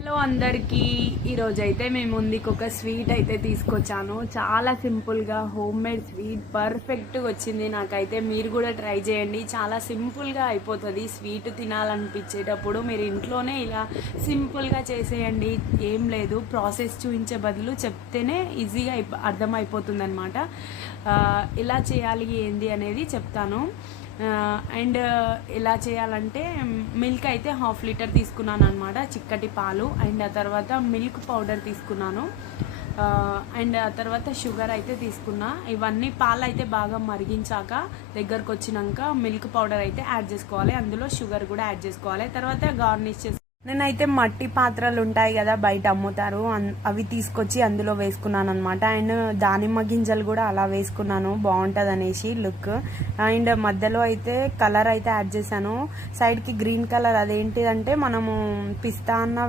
Hello అందరికీ, ఈరోజు అయితే మేము ముందుకు ఒక స్వీట్ అయితే తీసుకొచ్చాను. చాలా సింపుల్గా హోమ్ మేడ్ స్వీట్ పర్ఫెక్ట్గా వచ్చింది. నాకైతే మీరు కూడా ట్రై చేయండి. చాలా సింపుల్గా అయిపోతుంది. స్వీట్ తినాలనిపించేటప్పుడు మీరు ఇంట్లోనే ఇలా సింపుల్గా చేసేయండి. ఏం లేదు, ప్రాసెస్ చూపించే బదులు చెప్తేనే ఈజీగా అర్థమైపోతుంది అనమాట. ఎలా చేయాలి ఏంది అనేది చెప్తాను. అండ్ ఎలా చేయాలంటే మిల్క్ అయితే 1/2 లీటర్ తీసుకున్నాను అనమాట, చిక్కటి పాలు. అండ్ ఆ తర్వాత మిల్క్ పౌడర్ తీసుకున్నాను. అండ్ ఆ తర్వాత షుగర్ అయితే తీసుకున్నా. ఇవన్నీ పాలు అయితే బాగా మరిగించాక దగ్గరకు వచ్చినాక మిల్క్ పౌడర్ అయితే యాడ్ చేసుకోవాలి, అందులో షుగర్ కూడా యాడ్ చేసుకోవాలి. తర్వాత గార్నిష్ చేసి నేనైతే మట్టి పాత్రలు ఉంటాయి కదా బయట అమ్ముతారు, అవి తీసుకొచ్చి అందులో వేసుకున్నాను అనమాట. అండ్ దానిమ్మ గింజలు కూడా అలా వేసుకున్నాను, బాగుంటుంది అనేసి లుక్. అండ్ మధ్యలో అయితే కలర్ అయితే యాడ్ చేశాను, సైడ్కి గ్రీన్ కలర్. అదేంటిదంటే మనము పిస్తా అన్న